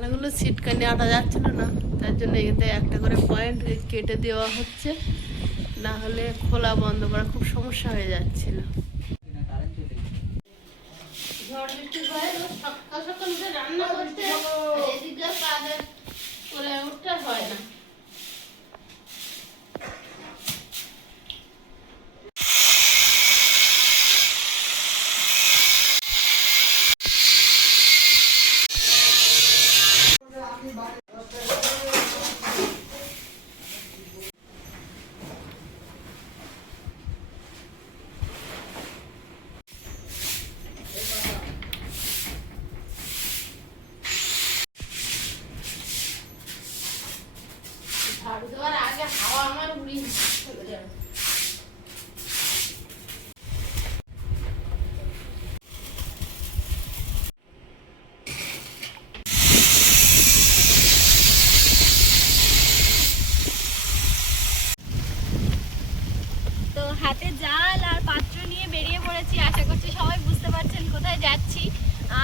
মালাগুলো ছিটকানি আটা যাচ্ছিল না, তার জন্য এতে একটা করে পয়েন্ট কেটে দেওয়া হচ্ছে, না হলে খোলা বন্ধ করা খুব সমস্যা হয়ে যাচ্ছিল। ঝড় বৃষ্টির ভয়ে সকাল সকাল উঠে রান্না করতে এদিকে কাজে করে উঠতে হয় না। ঝাড়ু দেওয়ার আগে হাওয়া আমার উড়িয়ে চলে যাবে। তো হাতে জাল আর পাত্র নিয়ে বেরিয়ে পড়েছি। আশা করছি সবাই বুঝতে পারছেন কোথায় যাচ্ছি।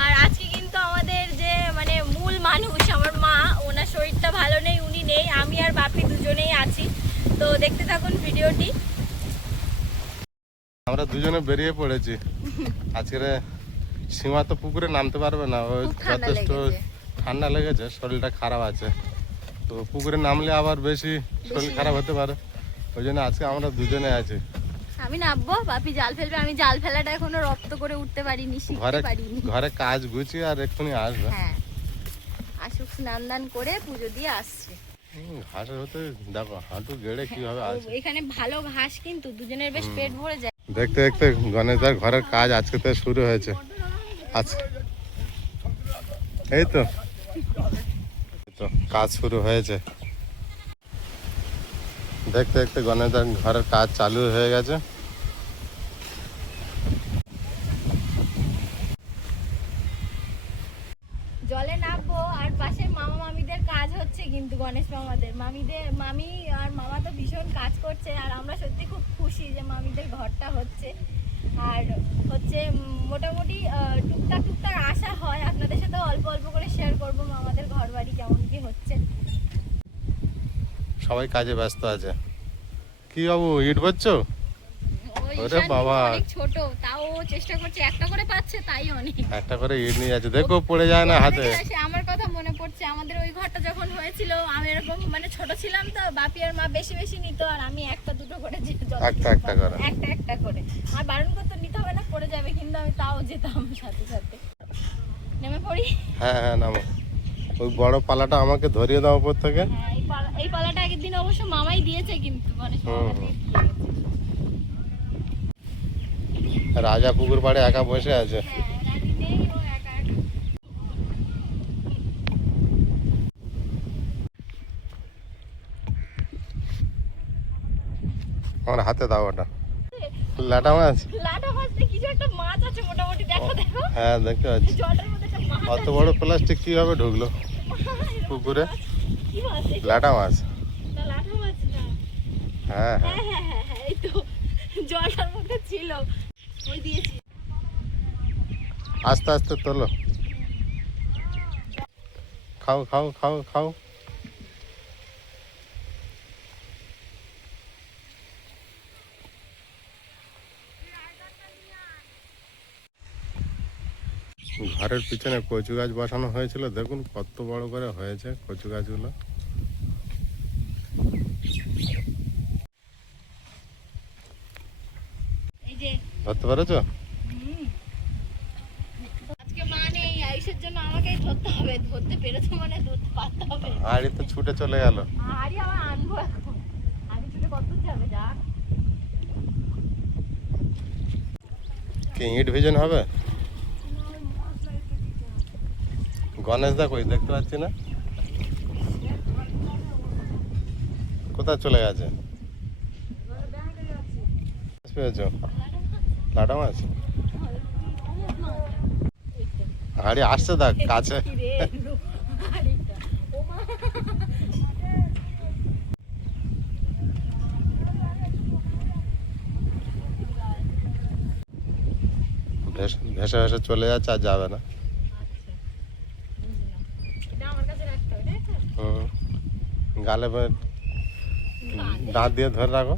আর আজকে কিন্তু আমাদের যে মানে মূল মানুষ আমার মা, ওনার শরীরটা ভালো নেই, উনি নেই, আমি আর বাপি দুজনেই আছি। তো দেখতে থাকুন ভিডিওটি। আমরা দুজনে বেরিয়ে পড়েছি। আজকে সীমা তো পুকুরে নামতে পারবে না, ওই যথেষ্ট ঠান্ডা লেগেছে, শরীরটা খারাপ আছে। তো পুকুরে নামলে আবার বেশি শরীর খারাপ হতে পারে, ওই জন্য আজকে আমরা দুজনে আছি। আমি নামবো, বাপি জাল ফেলবে। আমি জাল ফেলাটা এখনো রপ্ত করে উঠতে পারিনি, শিখতে পারিনি। ঘরে কাজ গুছিয়ে আর এক্ষুনি আসবে। হ্যাঁ, আসুক, স্নান দান করে পুজো দিয়ে আসছে। ঘাসের হতে দেখো হাঁটু গেড়ে কিভাবে আছে। এখানে ভালো ঘাস, কিন্তু দুজনের বেশ পেট ভরে যায়। দেখতে দেখতে গণেশদার ঘরের কাজ আজকে তো শুরু হয়েছে। আজকে এই তো কাজ শুরু হয়েছে। দেখতে দেখতে গণেশদার ঘরের কাজ চালু হয়ে গেছে। জলে নামবো, আর পাশে মামা মামিদের কাজ হচ্ছে কিন্তু গণেশ মামাদের। মামি আর মামা তো ভীষণ কাজ করছে, আর আমরা সত্যি খুব খুশি যে মামিদের ঘরটা হচ্ছে। আর হচ্ছে মোটামুটি টুকটাক টুকটাক আসা হয়, আপনাদের সাথে অল্প অল্প করে শেয়ার করবো মামাদের ঘর বাড়ি কেমন কি হচ্ছে। সবাই কাজে ব্যস্ত আছে। কি বাবু, ইট বলছো? ওরে বাবা, অনেক ছোট, তাও চেষ্টা করছে, একটা করে পাচ্ছে তাই অনেক। একটা করে ইট নিয়ে যাচ্ছে, দেখো পড়ে যায় না হাতে। আমার কথা মনে পড়ছে, আমাদের ওই ঘরটা যখন হয়েছিল, আমি এরকম মানে ছোট ছিলাম তো, বাপি আর মা বেশি বেশি নিত, আর আমি একটা দুটো করে একটা করে। আর বারণ করতো নিতে হবে না, পড়ে যাবে, কিন্তু আমি তাও যেতাম সাথে সাথে। নেমে পড়ি। হ্যাঁ হ্যাঁ, নামো। ওই বড় পালাটা আমাকে ধরিয়ে দাও উপর থেকে। হ্যাঁ, এই পালাটা আগের দিন অবশ্য মামাই দিয়েছে, কিন্তু মানে রাজা পুকুর পাড়ে একা বসে আছে। আমার হাতে দাও ওটা। লাটা মাছ? লাটা মাছ না, কিছু একটা মাছ আছে মোটামুটি, দেখো দেখো। হ্যাঁ, দেখতে পাচ্ছি। জলের মধ্যে একটা মাছ অত বড় প্লাস্টিক কিভাবে ঢুকলো পুকুরে? কি মাছ? লাটা মাছ? না, লাটা মাছ না। হ্যাঁ হ্যাঁ, হ্যাঁ হ্যাঁ হ্যাঁ, এই তো জলটার মধ্যে ছিল, ওই দিয়েছি। আস্তে আস্তে তোলো, খাও খাও খাও খাও। ঘরের পিছনে কচু গাছ বসানো হয়েছিল, দেখুন কত বড় করে হয়েছে কচু গাছগুলো। ধরতে পেরেছো? আজকে মা নেই, আয়ুষের জন্য আমাকেই ধরতে হবে। ধরতে পেরেছো মানে ধরতে পারতে হবে। আড়ি তো ছুটে চলে গেল। আরে আমার আনবো এখন, আগে ছুটে কত যাবে, যা। কি ইট ভিজন হবে? গণেশ দা কই, দেখতে পাচ্ছি না, কোথায় চলে গেছে? পেয়েছো লাটা মাছ? হাড়ি আসছে, দেখ কাছে। ভেসে ভেসে চলে যাচ্ছে, আর যাবে না। গালে দাঁত দিয়ে ধরে রাখো।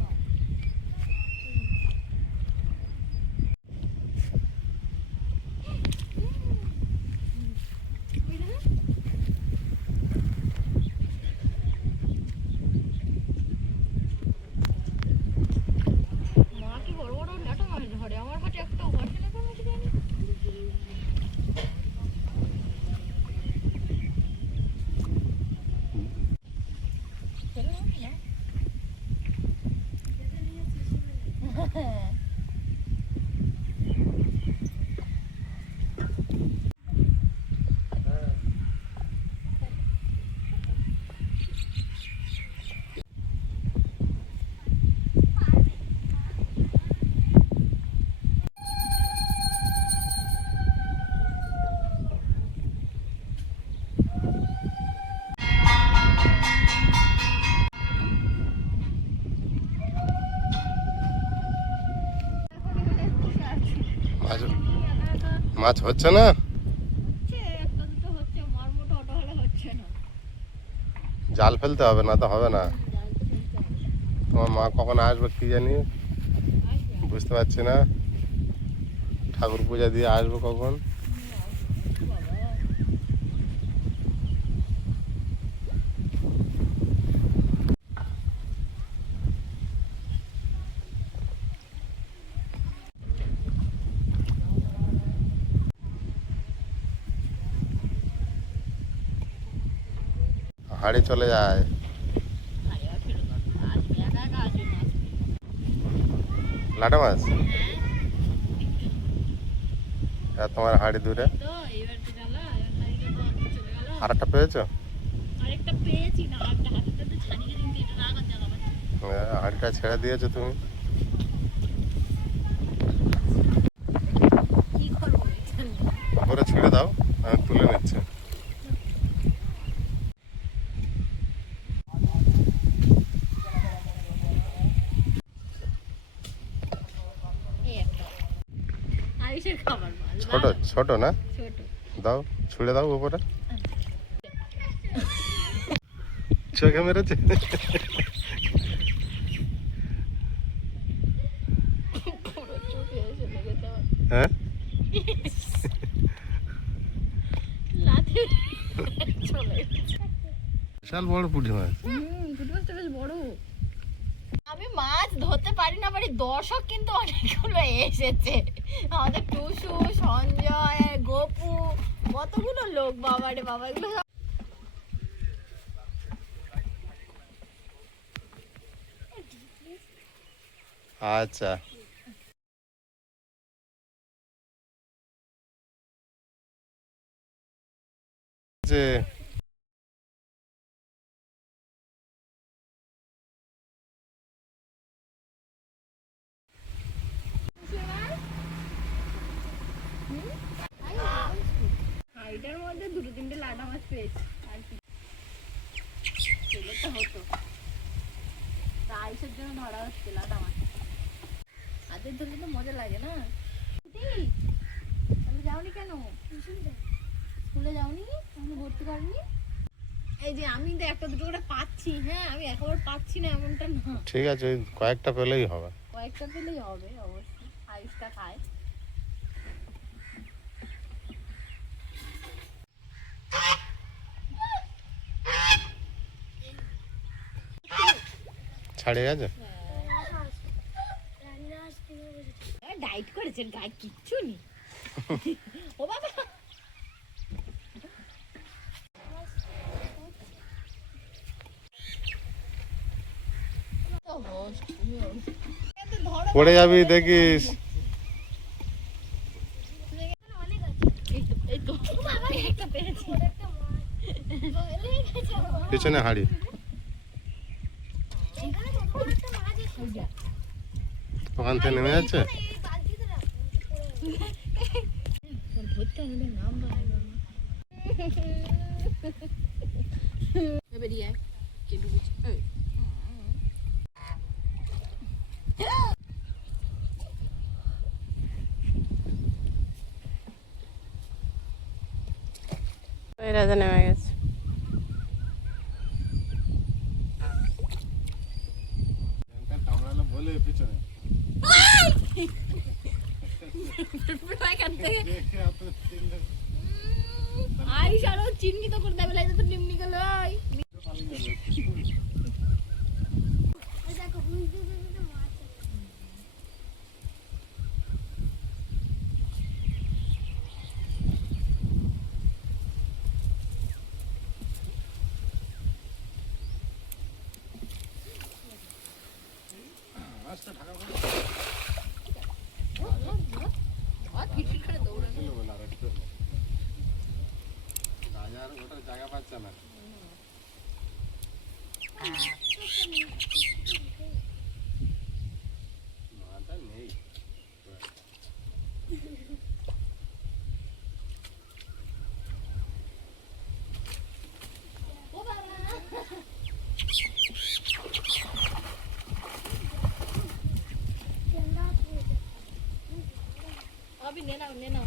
মা কি বড় বড় ল্যাটা মাছ ধরে, আমার কাছে একটাও বসে না কেন জানি। মাছ মাছ হচ্ছে না। হচ্ছে একটা দুটো হচ্ছে, মার মোটা ওটা হলে হচ্ছে না। জাল ফেলতে হবে, না তো হবে না। জাল তো ফেলতে হবে। তোমার মা কখন আসবে কি জানি, আসবে, বুঝতে পারছি না। ঠাকুর পূজা দিয়ে আসবে কখন। বাবা। হাড়ি চলে যায়। আরে আর ফেরত আসবে, একা একা আসবে না। লাটা মাছ আর তোমার হাড়ি দূরে। তো এবার তো জ্বালা, এবার হাড়িটা তো চলে গেল। আর একটা পেয়েছো? আরেকটা পেয়েছি না, একটা হাতেটা তো ছাড়িয়ে দিন, এটা রাখার জায়গা পাচ্ছি। হাড়িটা ছেড়ে দিয়েছো তুমি। কি করবো এটা নিয়ে? ওরে ছেড়ে দাও, আমি তুলে নিচ্ছি। এই একটা আয়ুষের খাবার মাছ, ছোট ভালো। ছোট না, ছোট। দাও ছুঁড়ে দাও উপরে। চোখে মেরেছে। পুরো চোখে এসে লেগেছে আমার। হ্যাঁ লাথি চলে গেছে। বিশাল বড় পুঁটি মাছ। পুঁটি মাছটা বেশ বড়। আমি মাছ ধরতে পারি না পারি, দর্শক কিন্তু অনেকগুলো এসেছে। আমাদের টুসু, সঞ্জয়, গোপু, কতগুলো লোক, বাবা রে বাবা, এগুলো সব- আচ্ছা যে হাইটার মধ্যে দুটো তিনটে লাটা মাছ পেয়েছি আর কি, পেলে তো হতো। তা আইসের জন্য ধরা হচ্ছে লাটা মাছ। হাতের ধরলে তো মজা লাগে না। দিদি, তাহলে যাওনি কেন? স্কুলে যাওনি? তাহলে ভর্তি করনি? এই যে আমি তো একটা দুটো করে পাচ্ছি, হ্যাঁ আমি একেবারে পাচ্ছি না এমনটা না, ঠিক আছে, ওই কয়েকটা পেলেই হবে। কয়েকটা পেলেই হবে অবশ্যই। আয়ুষটা খায়। ছাড়িয়ে গেছে। ডাইট করেছেন, গায়ে কিচ্ছু নেই। ও বাবা, পড়ে যাবি দেখিস। এই তো একটা পেয়েছি। পিছনে হাড়ি। ওখান থেকে নেমে যাচ্ছে। ধরতে আমাদের নাম বানাই বেরিয়ে আয়, কে ঢুকেছে? এই। ওই রাজা নেমে গেছে। থেকে আইস আরো চিহ্নিত করে দেবে লাইতে তো নিমনি গেল ওই দেখো হুইজে তো মাছ মাছটা ঢাকা করে রাজার ওটা জায়গা পাচ্ছে না মাথা নেই ও বাবা अभी लेना लेना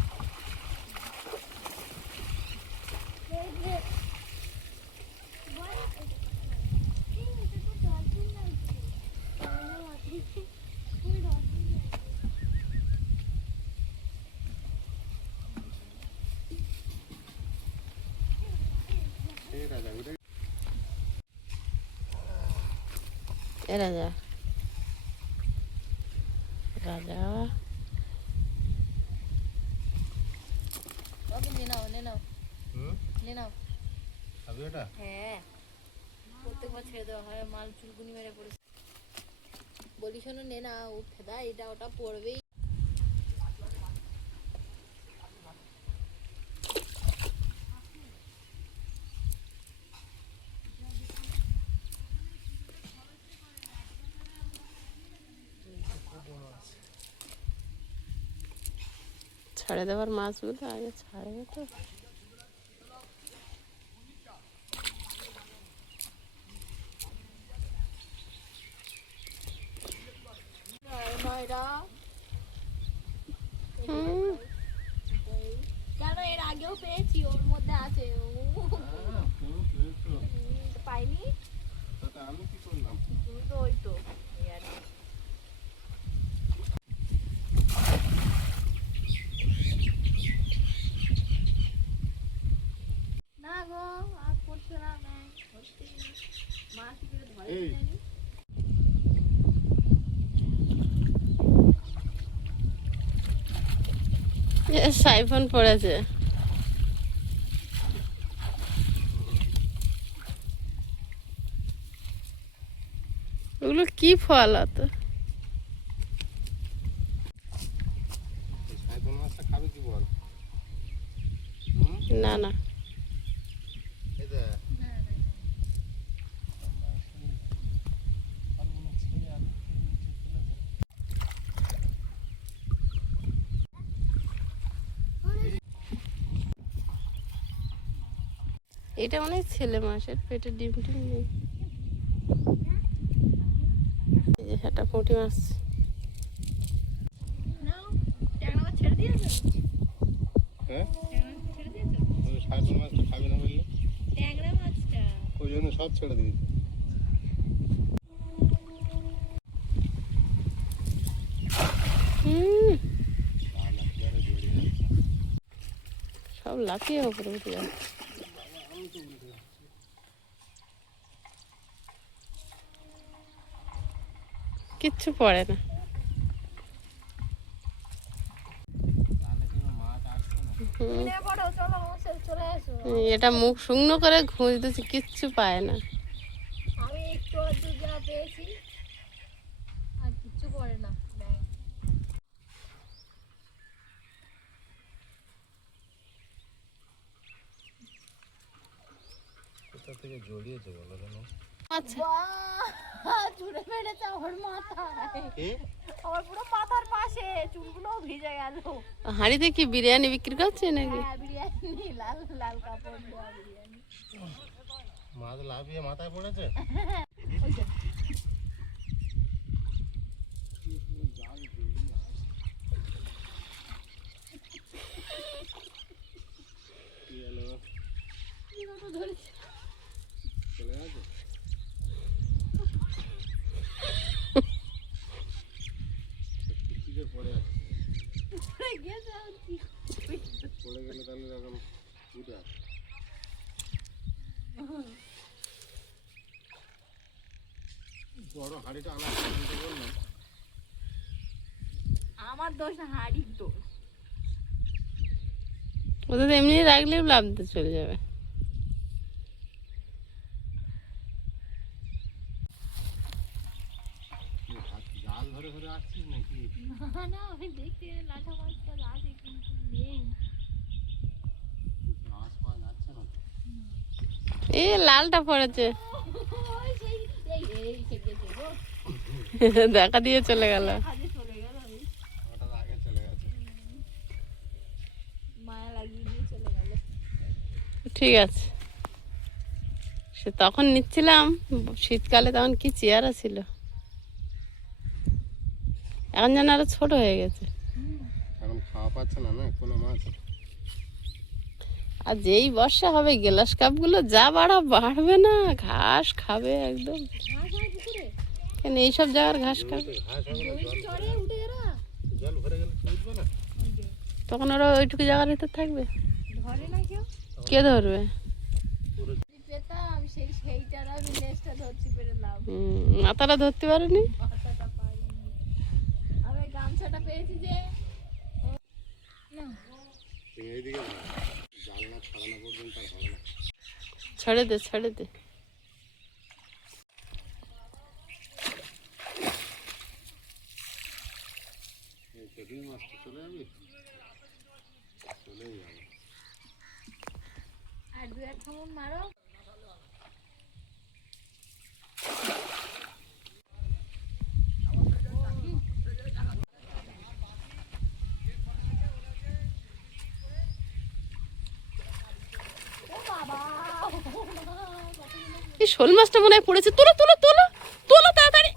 এ রাজা রাজা अभी लेना लेना হুম लेना আবে এটা হ্যাঁ প্রত্যেকবার ছেড়ে দেওয়া হয় মাল চুলকুনি মেরে পড়েছে বলি শোনো নে না উঠে দা এটা ওটা পড়বেই ছাড়ে দেওয়ার মাছগুলো আগে ছাড়বে তো নয়রা হুম কেন এর আগেও পেয়েছি ওর মধ্যে আছে পাইনি আমি কি করলাম তুমি তো ওই তো এই আর কি। না গো আর করছে না হচ্ছে না মা কি করে ধরে এই। জানি সাইফন পড়েছে ওগুলো কি ফল অত সাইফোন মাছটা খাবে কি বল হুম না না এই যে এটা মনে হয় ছেলে মাছের পেটে ডিম টিম নেই এই যে একটা পুঁটি মাছ নাও ট্যাংরা মাছ ছেড়ে দিয়েছো হ্যাঁ ট্যাংরা মাছ ছেড়ে দিয়েছো ওই সাইফোন মাছটা খাবে না বললে ট্যাংরা মাছটা ওই জন্য সব ছেড়ে দিয়েছে হুম সব লাফিয়ে উপরে উঠে যায় কিচ্ছু পড়ে না হুম নে পড়ো চলো আমার চলে আসো এটা মুখ শুকনো করে খুঁজতেছি কিচ্ছু পায় না আমি একটু আধটু যা পেয়েছি আর কিচ্ছু পড়ে না ব্যাং কোথা থেকে জড়িয়েছে বলো কেন আচ্ছা বাহ চুড়ে মেরেছে আমার মাথায় কি আমার পুরো মাথার পাশে চুলগুলো ভিজে গেল হাঁড়িতে কি বিরিয়ানি বিক্রি করছে নাকি হ্যাঁ বিরিয়ানি লাল লাল কাপড় দেওয়া বিরিয়ানি মাছ লাফিয়ে মাথায় পড়েছে ওই যে কি হলো কিভাবে ধরেছে চলে গেছে কিছু যে পড়ে আছে পড়ে গেছে বড় হাড়িটা আনা বললাম। আমার দোষ না, হাড়ির দোষ। ওদের এমনি রাখলে লাভতে চলে যাবে। জাল ধরে ধরে আসছিস নাকি? না না, আমি দেখছি লাঠা মাছটা আছে কিন্তু নেই। মাছ পাওয়া যাচ্ছে না তো। এই লালটা পড়েছে, ওই সেই এই সেজেছে গো। দেখা দিয়ে চলে গেল। আজে চলে গেল, ওটা আগে চলে গেছে। মায়া লাগিয়ে দিয়ে চলে গেল। ঠিক আছে, সে তখন নিচ্ছিলাম শীতকালে, তখন কি চেয়ারা ছিল, এখন যেন আরো ছোট হয়ে গেছে। এখন খাওয়া পাচ্ছে না না কোনো মাছ। আর যেই বর্ষা হবে গ্লাস কাপগুলো যা বাড়বে না, ঘাস খাবে একদম। ঘাস হয় পুকুরে? কেন এইসব জায়গার ঘাস খাবে? ঘাস হবে না, জল চড়ে উঠে এরা জল ভরে গেলে তো উঠবে না। তখন ওরা ওইটুকু জায়গার ভিতর থাকবে, ধরে না কেউ। কে ধরবে? পেতাম সেইটার আমি লেজটা ধরছি পেরেলাম, মাথাটা ধরতে পারেনি। মাথাটা পাইনি। আমি গামছাটা পেয়েছি যে না। এইদিকে জাল না ছাড়ানো পর্যন্ত আর হবে না। ছেড়ে দে, ছেড়ে দে। এই পেটিং মাছটা চলে যাবি, চলেই যাবে। আর দু এক খামন মারো। এই শোল মাছটা মনে হয় পড়েছে, তোলো তোলো তোলো তোলো তাড়াতাড়ি।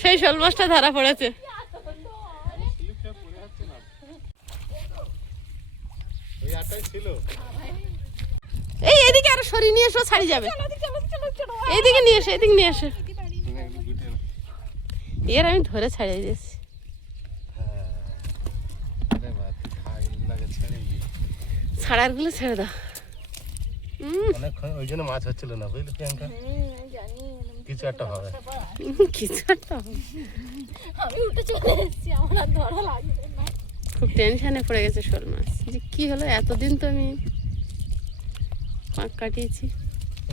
সেই শোল মাছটা ধরা পড়েছে। ওই আটাই ছিল। এই এদিকে আরো সরিয়ে নিয়ে এসো, ছাড়ি যাবে। এইদিকে নিয়ে এসো, এদিকে নিয়ে এসো। এর আমি ধরে ছাড়িয়ে দিয়েছি। ছাড়ার গুলো ছেড়ে দাও। অনেকক্ষণ ওই জন্য মাছ হচ্ছিল না, বুঝলি প্রিয়াঙ্কা? কিছু একটা হবে। কিছু একটা হবে। আমি উঠে চলে এসেছি, আমার আর ধরা লাগবে না। খুব টেনশনে পড়ে গেছে শোল মাছ, যে কি হলো, এতদিন তো আমি পাক কাটিয়েছি।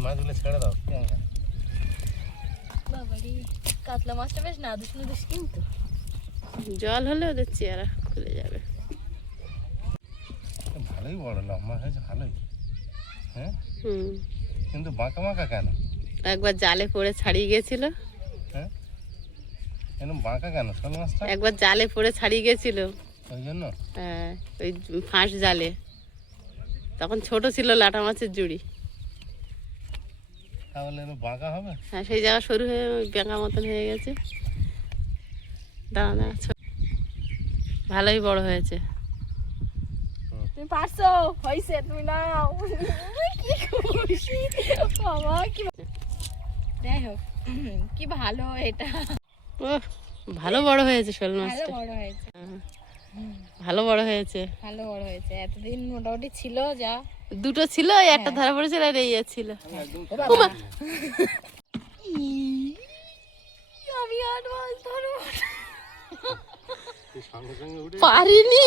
মাছগুলো ছেড়ে দাও প্রিয়াঙ্কা। বাবারি, কাতলা মাছটা বেশ নাদুস নাদুস কিন্তু। জল হলে ওদের চেহারা খুলে যাবে। ভালোই বড় লম্বা হয়েছে, ভালোই। হ্যাঁ, হুম, কিন্তু বাঁকা বাঁকা কেন? একবার জালে পড়ে ছাড়িয়ে গেছিল। হ্যাঁ, এরকম বাঁকা কেন শোল মাছটা? একবার জালে পড়ে ছাড়িয়ে গেছিল, ওই জন্য। হ্যাঁ, ওই ফাঁস জালে। তখন ছোট ছিল লাটা মাছের জুড়ি। তাহলে এরকম বাঁকা হবে? হ্যাঁ, সেই জায়গা সরু হয়ে ওই বেঁকা মতন হয়ে গেছে। দাঁড়া দাঁড়া, ভালোই বড় হয়েছে। তুমি পারছো, হইছে, তুমি নাও। কি খুশি বাবা, কি যাই হোক, কি ভালো এটা। ও, ভালো বড় হয়েছে শোল ভালো মাছটা। বড় হয়েছে, ভালো বড় হয়েছে। ভালো বড় হয়েছে। এতদিন মোটামুটি ছিল যা, দুটো ছিল, একটা ধরা পড়েছিল আর এই ছিল। বাবা। আমি আর মাছ ধরবো না। সঙ্গে সঙ্গে উঠে পারিনি।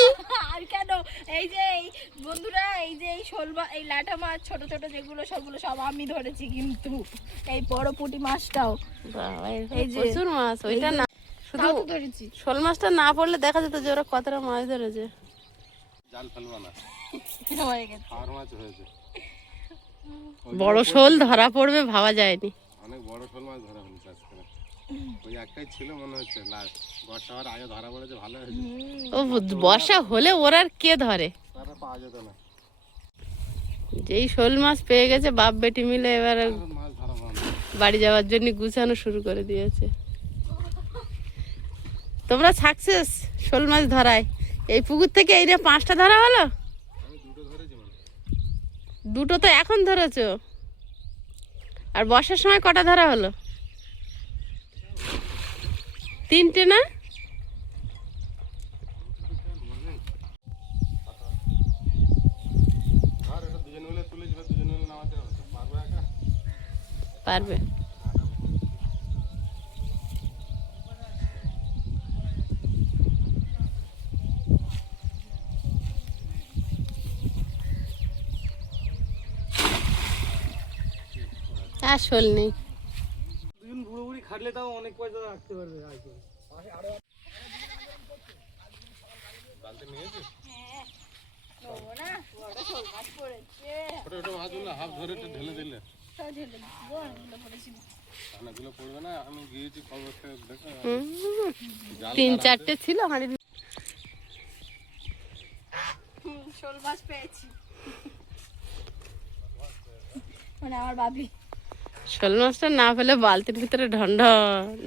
আর কেন, এই যে এই বন্ধুরা, এই যে এই শোল মাছ, এই লাটা মাছ ছোট ছোট যেগুলো সবগুলো সব আমি ধরেছি, কিন্তু এই বড় পুঁটি মাছটাও বাবা, এই যে প্রচুর মাছ। ওইটা না, শুধু তাও তো ধরেছি। শোল মাছটা না পড়লে দেখা যেত যে ওরা কতটা মাছ ধরেছে। জাল ফেলবা না, হয়ে গেছে। খাওয়ার মাছ হয়েছে। বড় শোল ধরা পড়বে ভাবা যায়নি। অনেক বড় শোল মাছ ধরা হয়েছে আজকে। ওই একটাই ছিল মনে হচ্ছে, লাস্ট বর্ষা হওয়ার আগে ধরা পড়েছে, ভালো হয়েছে। ও বর্ষা হলে ওরা আর কে ধরে? তারা পাওয়া যেত না। যেই শোল মাছ পেয়ে গেছে, বাপ বেটি মিলে এবার এখন মাছ ধরা বন্ধ। বাড়ি যাওয়ার জন্য গুছানো শুরু করে দিয়েছে। তোমরা সাকসেস শোল মাছ ধরায়। এই পুকুর থেকে এই যে 5টা ধরা হলো। আমি দুটো ধরেছি মানে। দুটো তো এখন ধরেছো, আর বর্ষার সময় কটা ধরা হলো? 3টে না? পারবে। আর শোল নেই। দুজন বুড়ো বুড়ি খাটলে তাও অনেক পয়সা রাখতে পারবে হয়তো। বালতি নিয়েছিস? হ্যাঁ নেবো না, বড় শোল মাছ পড়েছে। ছোটো ছোটো মাছগুলো হাফ ধরে একটু ঢেলে দিলে সব ঢেলে দিচ্ছি, অনেকগুলো পড়েছিল। অনেকগুলো পড়বে না। আমি গিয়েছি খবর থেকে দেখে জাল 3-4টে ছিল হাঁড়ি। শোল মাছ পেয়েছি, মানে আমার বাবি। শোল মাছটা না পেলে বালতির ভিতরে ঢন ঢন।